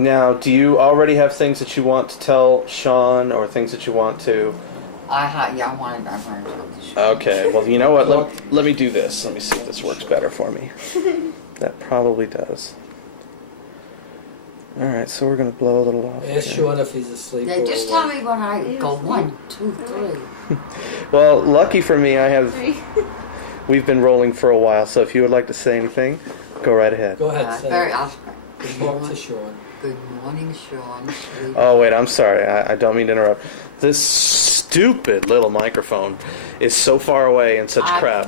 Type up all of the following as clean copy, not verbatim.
Now, do you already have things that you want to tell Sean, or things that you want to? I wanted to talk to Sean. Okay, well, you know what? Let me do this. Let me see if this works better for me. That probably does. All right, so we're gonna blow a little off. Ask Sean if he's asleep. Yeah, just tell me when I go 1, 2, 3. Well, lucky for me, we've been rolling for a while. So if you would like to say anything, go right ahead. Go ahead, say Good talk to Sean. Good morning, Sean. Sweet. Oh wait, I'm sorry. I don't mean to interrupt. This stupid little microphone is so far away and such crap.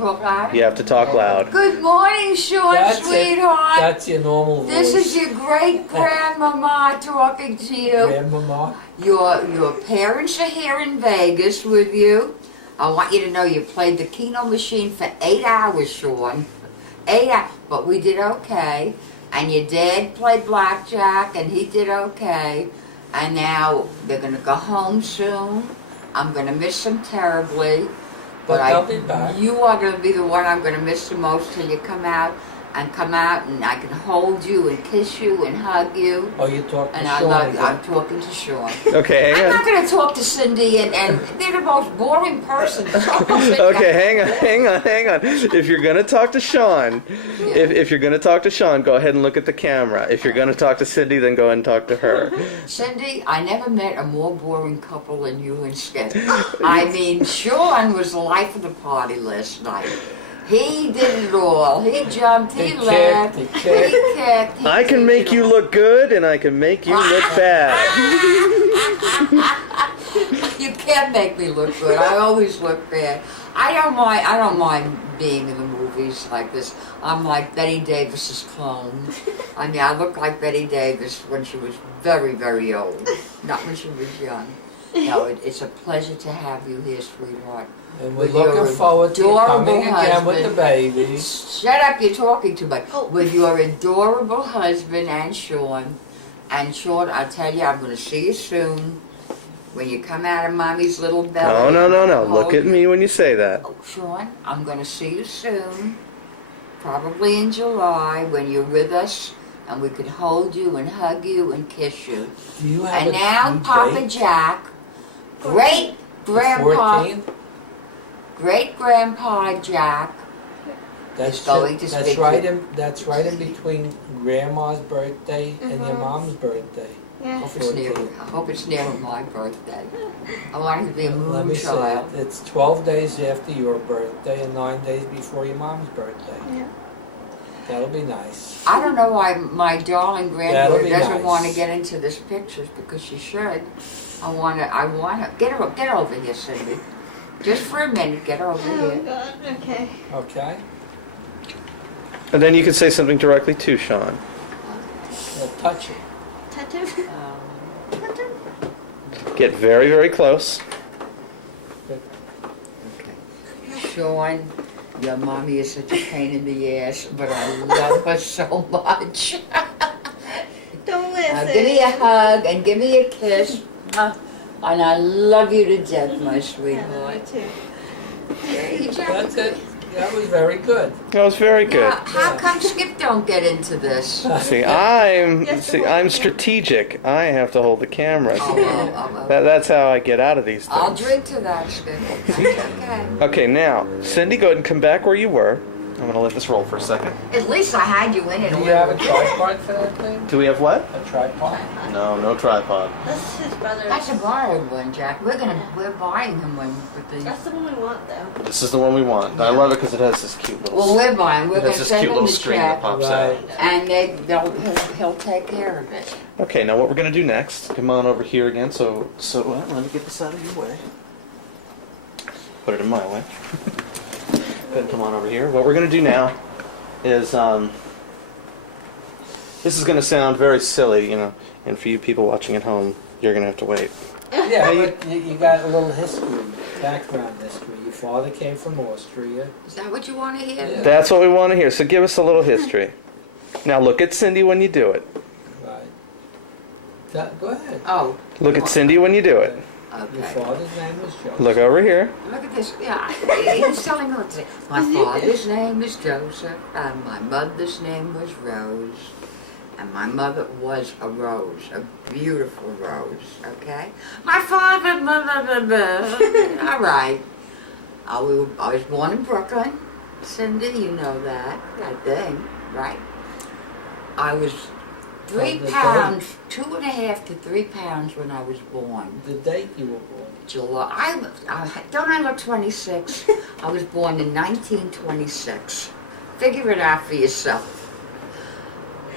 You have to talk loud. Good morning, Sean, That's sweetheart. That's your normal voice. This is your great grandmama talking to you. Grandmama. Your parents are here in Vegas with you. I want you to know you played the Keno machine for 8 hours, Sean. 8 hours, but we did okay. And your dad played blackjack, and he did okay. And now they're going to go home soon. I'm going to miss them terribly. But they'll be back. You are going to be the one I'm going to miss the most till you come out, and I can hold you and kiss you and hug you. Oh, you talk to And Sean. I love you. I'm talking to Sean. Okay, hang I'm on. not going to talk to Cindy, and they're the most boring person. Okay, hang on. If you're gonna talk to Sean, if you're gonna talk to Sean, go ahead and look at the camera. If you're gonna talk to Cindy, then go ahead and talk to her. Cindy, I never met a more boring couple than you and Skip. I mean, Sean was the life of the party last night. He did it all. He jumped, he laughed, he kicked. I can make you look good, and I can make you look bad. You can't make me look good. I always look bad. I don't mind being in the movies like this. I'm like Betty Davis's clone. I mean, I look like Betty Davis when she was very, very old, not when she was young. No, it's a pleasure to have you here, sweetheart. And we're looking forward to you coming again with the babies. Shut up, you're talking too much. With your adorable husband and Sean. And Sean, I tell you, I'm going to see you soon. When you come out of Mommy's little belly. No. Look at me when you say that. Oh, Sean, I'm going to see you soon. Probably in July when you're with us. And we can hold you and hug you and kiss you. Do you have And now Papa Jack, great grandpa. 14? Great Grandpa Jack is going to speak to That's right in between Grandma's birthday and your mom's birthday. I hope it's near my birthday. I want it to be a Let me moonchild. see. It's 12 days after your birthday and 9 days before your mom's birthday. Yeah. That'll be nice. I don't know why my darling granddaughter That'll be doesn't nice. want to get into this pictures because she should. I want to get over here, Cindy. Just for a minute, get over Oh here. God. Okay. Okay? And then you can say something directly to Sean. Well, touch it. Touch him. Touch him. Get very, very close. Okay. Sean, your mommy is such a pain in the ass, but I love her so much. Don't listen. Give me a hug and give me a kiss. And I love you to death, my sweetheart. Me too. That's it. That was very good. That was very good. Now, how come Skip don't get into this? I'm strategic. I have to hold the camera. That's how I get out of these things. I'll drink to that, Skip. That's okay. Okay, now, Cindy, go ahead and come back where you were. I'm going to let this roll for a second. At least I had you in it. Do you have a tripod for that thing? Do we have what? A tripod? No tripod. That's his brother's. That's a borrowed one, Jack. We're buying him one with the. That's the one we want, though. This is the one we want. I love it because it has this cute little. Well, we're buying. We're it going has to this send cute him little the screen that check, pops Right. out. and he'll take care of it. Okay, now what we're going to do next? Come on over here again. So let me get this out of your way. Put it in my way. Go ahead and come on over here. What we're going to do now is this is going to sound very silly, you know, and for you people watching at home, you're going to have to wait. Yeah, but you got a little history, background history. Your father came from Austria. Is that what you want to hear? Yeah. That's what we want to hear. So give us a little history. Now look at Cindy when you do it. Right. Go ahead. Oh. Look at Cindy when you do it. Your Okay. father's name was Joseph. Look over here. Look at this. Yeah, he's telling me what to say. My father's name is Joseph, and my mother's name was Rose. And my mother was a rose, a beautiful rose, okay? My father, blah, blah, blah, blah. All right. I was born in Brooklyn. Cindy, you know that, I think, right? I was 3 the pounds, 2.5 to 3 pounds when I was born. The date you were born. July, don't I look 26? I was born in 1926. Figure it out for yourself.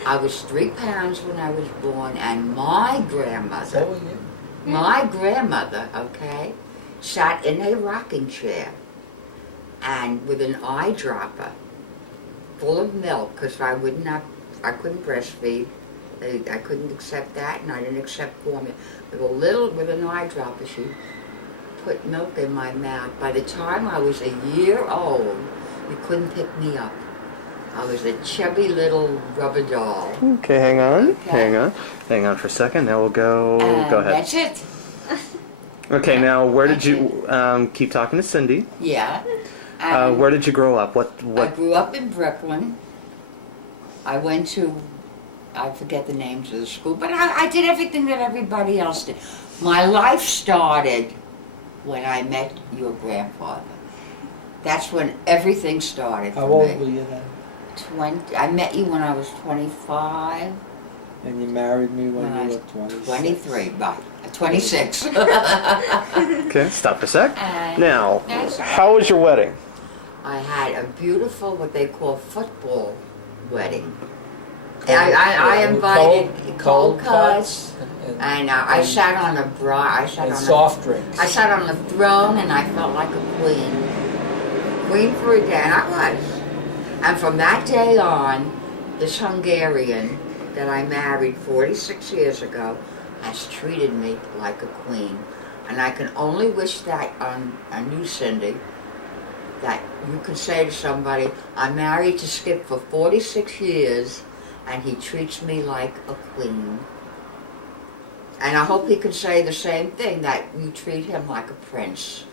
I was 3 pounds when I was born, and my So grandmother, were you. my grandmother, okay, sat in a rocking chair and with an eyedropper full of milk, because I couldn't breastfeed. I couldn't accept that, and I didn't accept formula. With an eyedropper, she put milk in my mouth. By the time I was a year old, you couldn't pick me up. I was a chubby little rubber doll. Okay, hang on. Okay. Hang on for a second. Now we'll go. And Go ahead. That's it. Okay, now where did That's you keep talking to Cindy? Yeah. And Where did you grow up? I What? grew up in Brooklyn. I went to, I forget the names of the school, but I did everything that everybody else did. My life started when I met your grandfather. That's when everything started How for old were me. you then? I met you when I was 25, And you married me when When I you was were 26. 23, but 26. Okay, stop for a sec. And Now, that's- how was your wedding? I had a beautiful, what they call football wedding. Cold- I invited cold cuts, and, and I and- sat on a I sat and on soft drinks. I sat on the throne, and I felt like a queen for a day, and I was. And from that day on, this Hungarian that I married 46 years ago has treated me like a queen. And I can only wish that on a new Cindy, that you could say to somebody, I'm married to Skip for 46 years, and he treats me like a queen. And I hope he can say the same thing, that you treat him like a prince.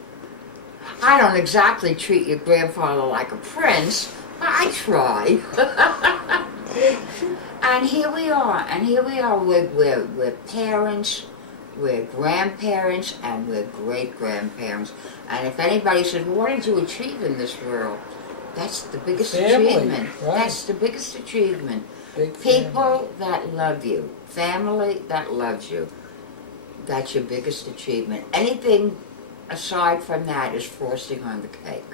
I don't exactly treat your grandfather like a prince, but I try. And here we are, we're parents, we're grandparents, and we're great-grandparents. And if anybody says, well, what did you achieve in this world? That's the biggest Family, achievement. right. That's the biggest achievement. Big family. People that love you, family that loves you, that's your biggest achievement. Anything aside from that is frosting on the cake.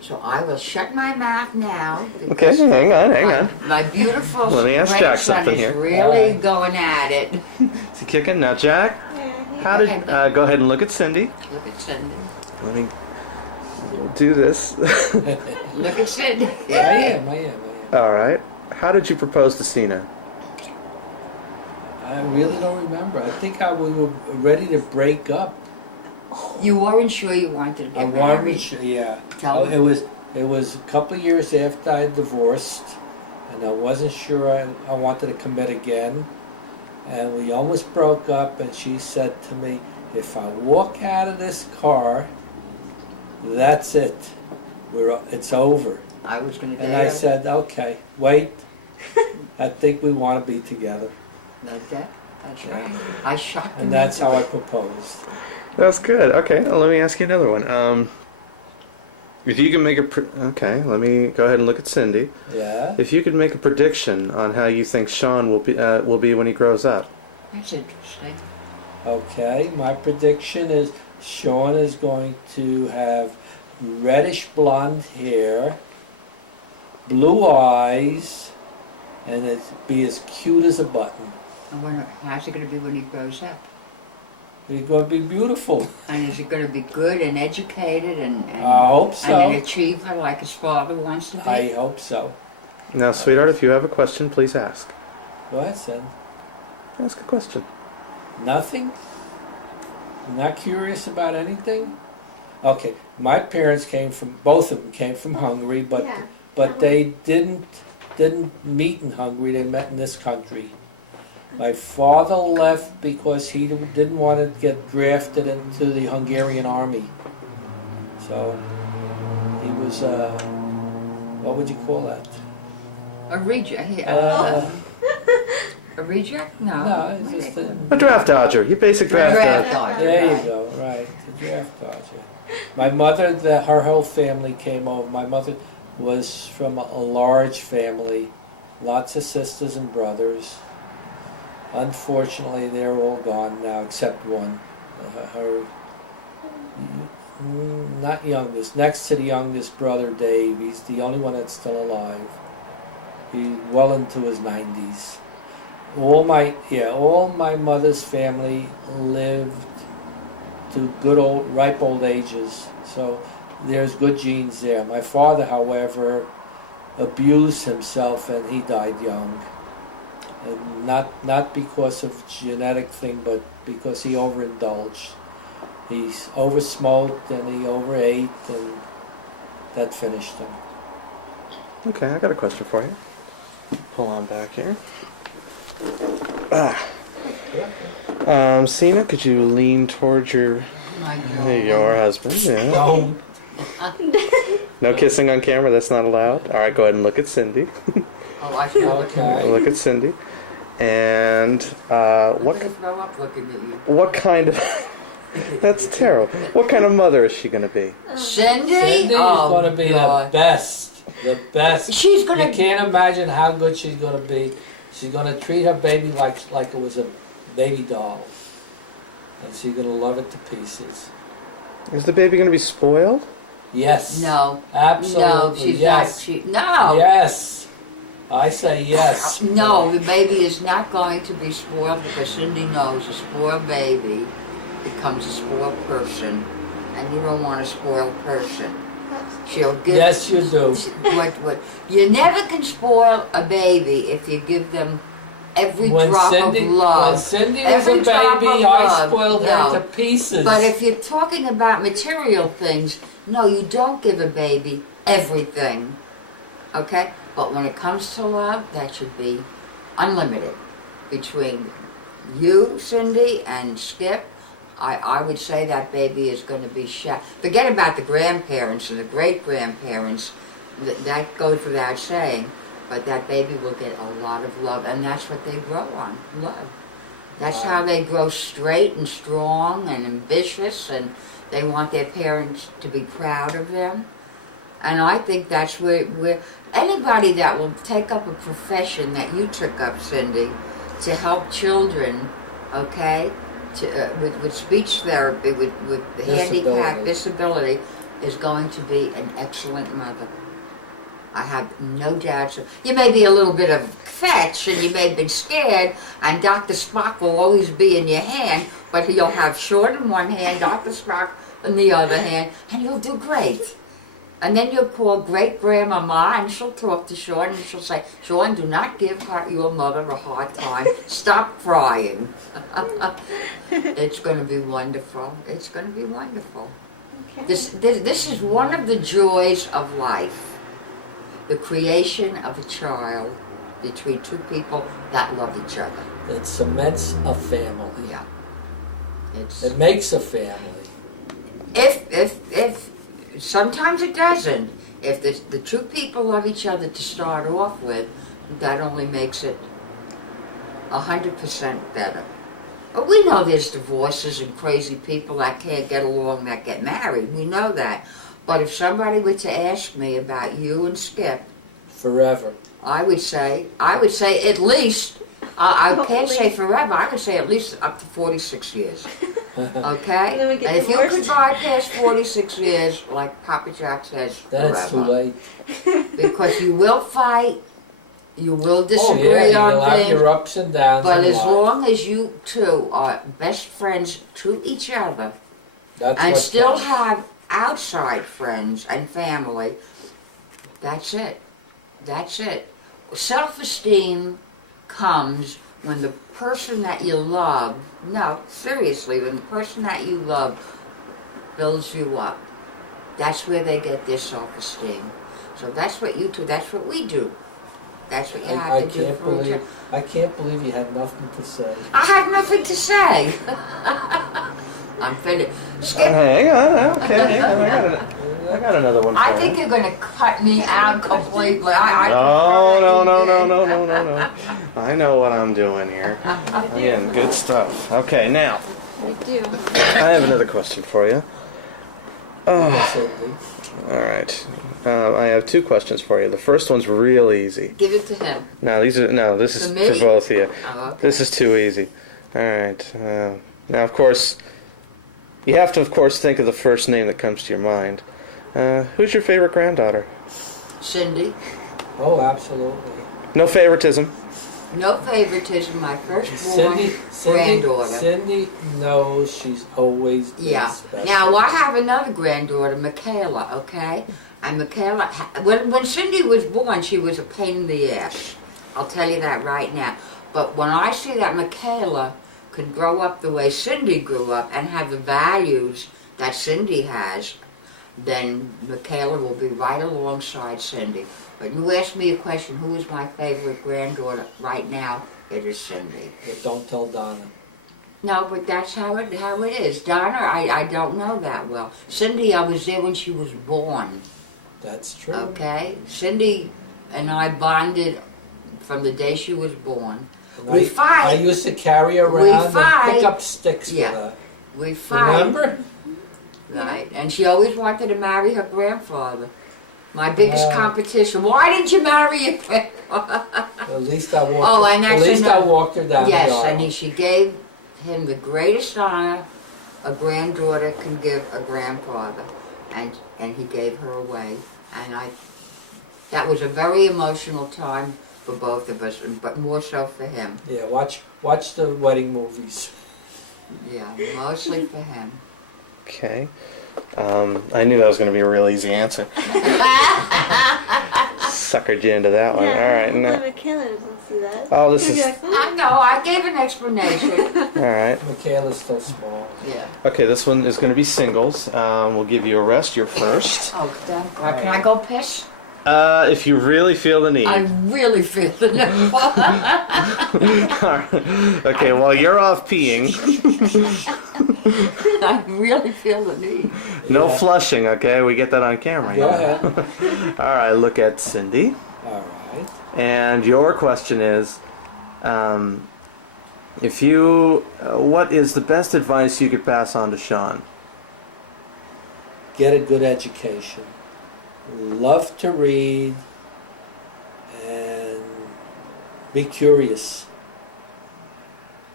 So I will shut my mouth now. Okay, because hang on. My beautiful Let me ask Jack grandson something is here. really Alright. going at it. Is he kicking? Now, Jack, how did? Go ahead and look at Cindy. Look at Cindy. Let me do this. Look at Cindy. I am. All right. How did you propose to Seena? I really don't remember. I think we were ready to break up. You weren't sure you wanted to I get wanted married. to, yeah. Tell me. It was a couple of years after I divorced, and I wasn't sure I wanted to commit again. And we almost broke up, and she said to me, if I walk out of this car, that's it. It's over. I was going to And I said, okay, wait. I think we want to be together. Like that? That's right. I shocked him. And that's how I proposed. That's good. Okay, well, let me ask you another one. If you can make okay, let me go ahead and look at Cindy. Yeah? If you could make a prediction on how you think Sean will be when he grows up. That's interesting. Okay, my prediction is Sean is going to have reddish blonde hair, blue eyes, and be as cute as a button. I wonder, how's it going to be when he grows up? He's going to be beautiful. And is he going to be good and educated and I hope and an so. achiever like his father wants to be? I hope so. Now, sweetheart, if you have a question, please ask. Go ahead, son. Ask a question. Nothing? Not curious about anything? Okay, my parents both of them came from Hungary, but Yeah. they didn't meet in Hungary. They met in this country. My father left because he didn't want to get drafted into the Hungarian army. So he was, what would you call that? A region. A reject? No. No, it's just A draft dodger. You basic draft Draft dodger. dodger. there right. you go, right, the draft dodger. My mother, her whole family came over. My mother was from a large family, lots of sisters and brothers. Unfortunately, they're all gone now, except one. Her not youngest, next to the youngest brother, Dave. He's the only one that's still alive. He's well into his 90s. All my mother's family lived to good ripe old ages. So there's good genes there. My father, however, abused himself and he died young. And not because of genetic thing, but because he overindulged. He oversmoked and he overate, and that finished him. Okay, I got a question for you. Pull on back here. Seena, could you lean towards your husband? Yeah. No, No kissing on camera. That's not allowed. All right, go ahead and look at Cindy. Oh, I should look at okay. Look at Cindy. And I'm what gonna throw up looking at you. what kind of? That's terrible. What kind of mother is she going to be? Cindy? Cindy Oh, is going to be God. the best. The best. She's gonna. You can't imagine how good she's going to be. She's going to treat her baby like it was a baby doll. And she's going to love it to pieces. Is the baby going to be spoiled? Yes. No. Absolutely. No, she's yes. not. No. Yes. I say yes. No, the baby is not going to be spoiled because Cindy knows a spoiled baby becomes a spoiled person, and you don't want a spoiled person. She'll give. Yes, you do. What? You never can spoil a baby if you give them every drop of love. When Cindy was Every a drop baby, of I love. spoiled No. her to pieces. But if you're talking about material things, no, you don't give a baby everything. Okay? But when it comes to love, that should be unlimited. Between you, Cindy, and Skip, I would say that baby is going to be Forget about the grandparents and the great-grandparents. That goes without saying. But that baby will get a lot of love, and that's what they grow on, love. That's how they grow straight and strong and ambitious, and they want their parents to be proud of them. And I think that's where anybody that will take up a profession that you took up, Cindy, to help children, okay, with speech therapy, with handicap, disability, is going to be an excellent mother. I have no doubt. You may be a little bit of fetch, and you may have been scared, and Dr. Spock will always be in your hand, but you'll have Sean in one hand, Dr. Spock in the other hand, and you'll do great. And then you'll call great-grandmama, and she'll talk to Sean, and she'll say, Sean, do not give your mother a hard time. Stop crying. It's going to be wonderful. It's going to be wonderful. Okay. This is one of the joys of life. The creation of a child between two people that love each other. It cements a family. Yeah. It makes a family. If sometimes it doesn't. If the two people love each other to start off with, that only makes it 100% better. But we know there's divorces and crazy people that can't get along that get married. We know that. But if somebody were to ask me about you and Skip, Forever. I would say at least, I can't say forever, I would say at least up to 46 years. Okay? And then we get And if you divorced. could bypass 46 years, like Papa Jack says, That's too forever. late. Because you will fight, you will Oh disagree yeah, you'll on have things, your ups and downs. but in as life. long as you two are best friends to each other, That's and what still counts. have outside friends and family, that's it. That's it. Self-esteem comes when the person that you love, no, seriously, when the person that you love builds you up. That's where they get their self-esteem. So that's what you do, that's what we do. That's what you I have to do can't for each believe other. I can't believe you had nothing to say. I have nothing to say. I'm finished. Skip. Hang on, okay, hang on, I got it. I got another one for I you. think you're gonna cut me out completely. No. I know what I'm doing here. Again, good stuff. Okay, now, I do. I have another question for you. Yes, Cindy. All right. I have two questions for you. The first one's real easy. Give it to him. This is For for me? both of you. Oh, okay. This is too easy. All right. Now, of course, you have to, of course, think of the first name that comes to your mind. Who's your favorite granddaughter? Cindy. Oh, absolutely. No favoritism. No favoritism. My firstborn granddaughter. Cindy knows she's always been Yeah. special. Now I have another granddaughter, Michaela. Okay, and Michaela, when Cindy was born, she was a pain in the ass. I'll tell you that right now. But when I see that Michaela can grow up the way Cindy grew up and have the values that Cindy has, then Michaela will be right alongside Cindy. But you asked me a question, who is my favorite granddaughter right now? It is Cindy. But don't tell Donna. No, but that's how it is. Donna, I don't know that well. Cindy, I was there when she was born. That's true. Okay? Cindy and I bonded from the day she was born. And We I fight. used to carry her around and fight. pick up sticks Yeah. with her. We fight. Remember? Right. And she always wanted to marry her grandfather. My biggest Wow. competition. Why didn't you marry your grandfather? At least I walked. Oh, and at that's least I another- walked her down the Yes, aisle. and she gave him the greatest honor a granddaughter can give a grandfather, and he gave her away, and that was a very emotional time for both of us, but more so for him. Yeah, watch the wedding movies. Yeah, mostly for him. Okay. I knew that was going to be a real easy answer. Suckered you into that one. All right. No. Now, Michaela doesn't see that. oh, this She'll be is like, I know, I gave an explanation. all right. Michaela's still small. Yeah. Okay, this one is going to be singles. We'll give you a rest. You're first. Oh, thank God. Can I go piss? If you really feel the need. I really feel the need. Okay, while you're off peeing, I really feel the need. no Yeah. flushing. Okay, we get that on camera. Go ahead. All right, look at Cindy. All right. And your question is, if you, what is the best advice you could pass on to Sean? Get a good education. Love to read and be curious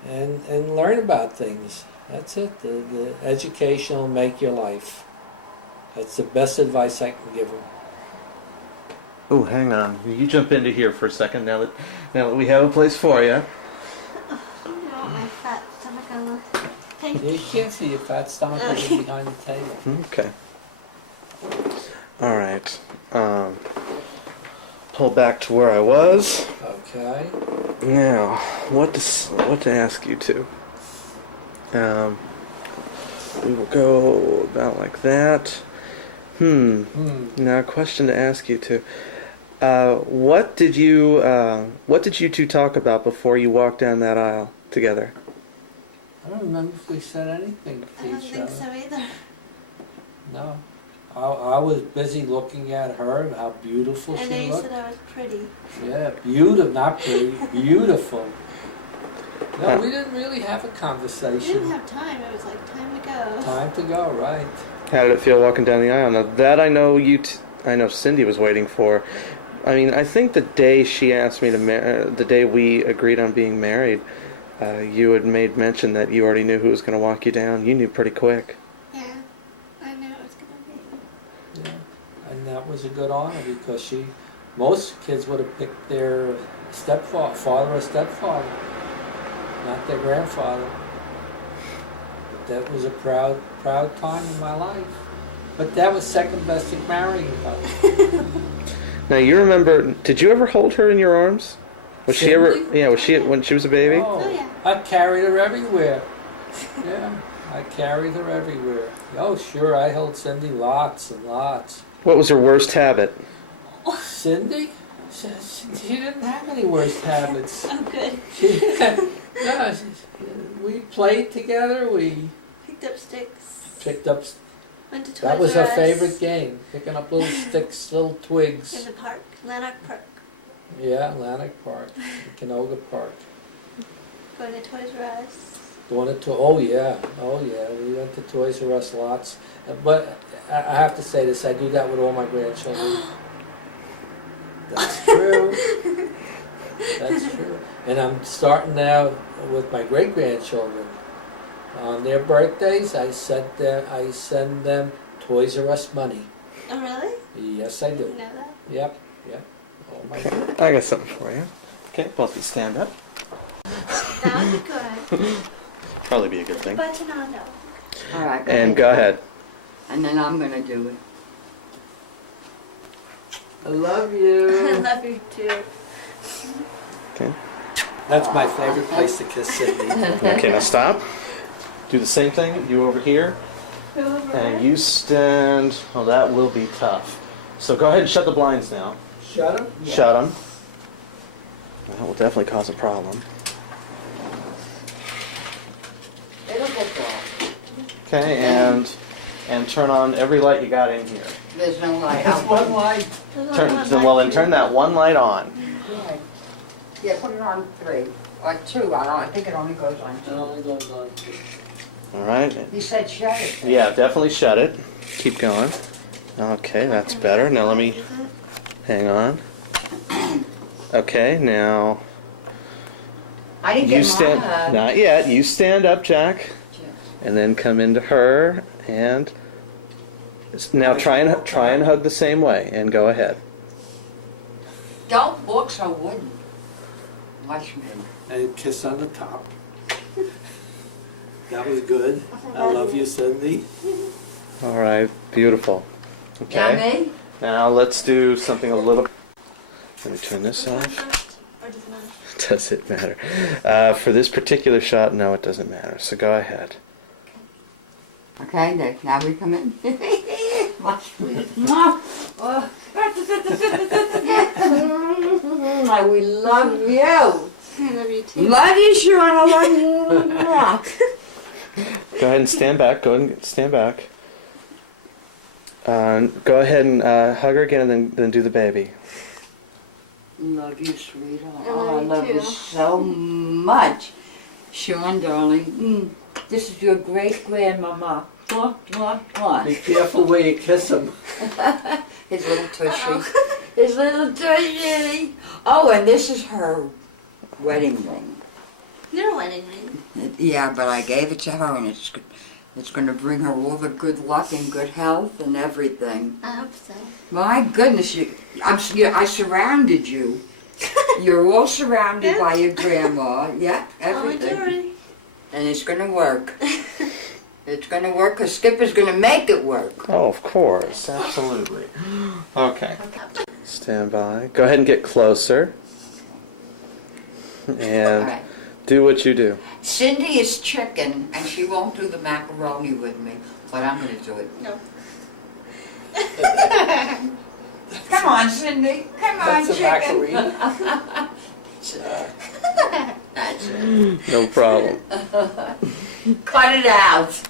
and learn about things. That's it. The education will make your life. That's the best advice I can give him. Oh, hang on. You jump into here for a second now that we have a place for you. I don't want my fat stomach on the thing. You can't see your fat stomach behind the table. Okay. All right. Pull back to where I was. Okay. Now, what to ask you to? We will go about like that. Now, a question to ask you to. What did you two talk about before you walked down that aisle together? I don't remember if we said anything to I don't each think other. so either. No. I was busy looking at her and how beautiful I know she you looked. said I was pretty. Yeah, beautiful, not pretty, beautiful. No, we didn't really have a We didn't conversation. have time. It was like time to go. Time to go, right? How did it feel walking down the aisle? Now that I know I know Cindy was waiting for. I mean, I think the day she asked me to the day we agreed on being married, you had made mention that you already knew who was going to walk you down. You knew pretty quick. Yeah, I knew it was gonna be. Yeah, and that was a good honor because most kids would have picked their father or stepfather, not their grandfather. But that was a proud time in my life. But that was second best to marrying her. Now you remember? Did you ever hold her in your arms? Was she ever? Cindy? Yeah, was she when she was a baby? Oh, yeah. I carried her everywhere. Yeah, I carried her everywhere. Oh, sure, I held Cindy lots and lots. What was her worst habit? Cindy? She didn't have any worst habits. Oh, good. We played together, we Picked up sticks. picked up Went to Toys That was R her Us favorite game, picking up little sticks, little in twigs. the park, Lanark Park. Yeah, Atlantic Park, Canoga Park. Going to Toys R Us. Going to, oh yeah, we went to Toys R Us lots. But I have to say this, I do that with all my grandchildren. That's true. That's true. And I'm starting now with my great-grandchildren. On their birthdays, I send them Toys R Us money. Oh, really? Yes, I You do. know that? Yep. Oh my Okay, God. I got something for you. Okay, both of you stand up. That would be good. Probably be a good thing. Button on though. All right. And go ahead. And then I'm gonna do it. I love you. I love you too. Okay. That's my favorite place to kiss Cindy. Okay, now stop. Do the same thing. You over here. And you stand. Oh, that will be tough. So go ahead and shut the blinds now. Shut him? Shut them. That will definitely cause a problem. It'll get dark. Okay, and turn on every light you got in here. There's no light. That's one light. Well, then turn that one light on. Okay. Yeah, put it on 3 or 2. I think it only goes on It 2. only goes on. All right. He said shut it. Yeah, definitely shut it. Keep going. Okay, that's better. Now let me hang on. Okay, now I didn't you get stand. my hug. Not yet. You stand up, Jack, and then come into her and now try and hug the same way and go ahead. Don't look so wooden. Watch me. And kiss on the top. That was good. I love you, Cindy. All right, beautiful. Okay. Yummy? Now let's do something a little. Let me turn this Which one off. first? Or does it matter? Does it matter? For this particular shot, no, it doesn't matter. So go ahead. Okay, now we come in. Watch me. Oh. We love you. I love you too. Love you, Sean. I love you. Go ahead and stand back. Go ahead and stand back. Go ahead and hug her again, and then do the baby. Love you, sweetheart. I Oh, I love love you you too. so much. Sean, darling, this is your great grandmama. Mwah, mwah, Be mwah. careful where you kiss him. His little tushy. Uh-oh. His little tushy. Oh, and this is her wedding ring. Your wedding ring. Yeah, but I gave it to her, and it's going to bring her all the good luck and good health and everything. I hope so. My goodness, I surrounded you. You're all surrounded by your grandma. Yeah, Oh, everything. Dory. And it's going to work. It's going to work because Skipper's going to make it work. Oh, of course, absolutely. Okay. Stand by. Go ahead and get closer. All And right. do what you do. Cindy is chicken, and she won't do the macaroni with me, but I'm going to do it. No. Come on, Cindy. Come on, That's a chicken. macaroni. That's it. No problem. Cut it out.